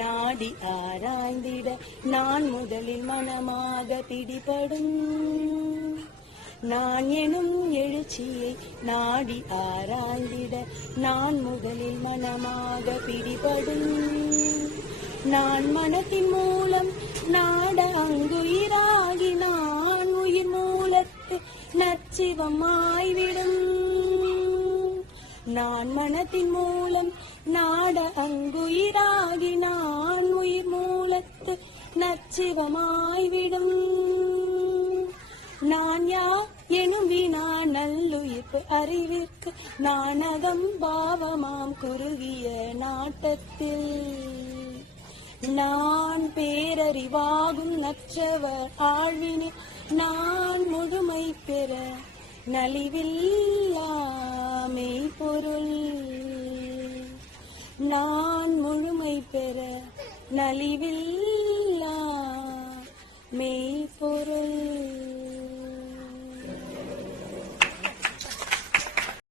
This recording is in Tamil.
நாடி ஆராய்ந்திட நான் முதலில் மனமாக பிடிபடும். நான் எனும் எழுச்சியை நாடி ஆராய்ந்திட நான் முதலில் மனமாக பிடிபடும். நான் மனத்தின் மூலம் நாட அங்குயிராகி நான் உயிர் மூலத்து நற்சிவமாய்விடும். நான் மனத்தின் மூலம் நாட அங்குயிராகி நான் உயிர் மூலத்து நற்சிவமாய்விடும். நான் யார் எனும் வினா நல்லுயிர்ப்பு அறிவிற்கு நானகம் பாவமாம் குறுகிய நாட்டத்தில் நான் பேரறிவாகும் நற்றவர் ஆழ்வினில் நான் முழுமை பெற நலிவில்லாமை பொருள். நான் முழுமை பெற நலிவில்லா மெய்ப்பொருள்.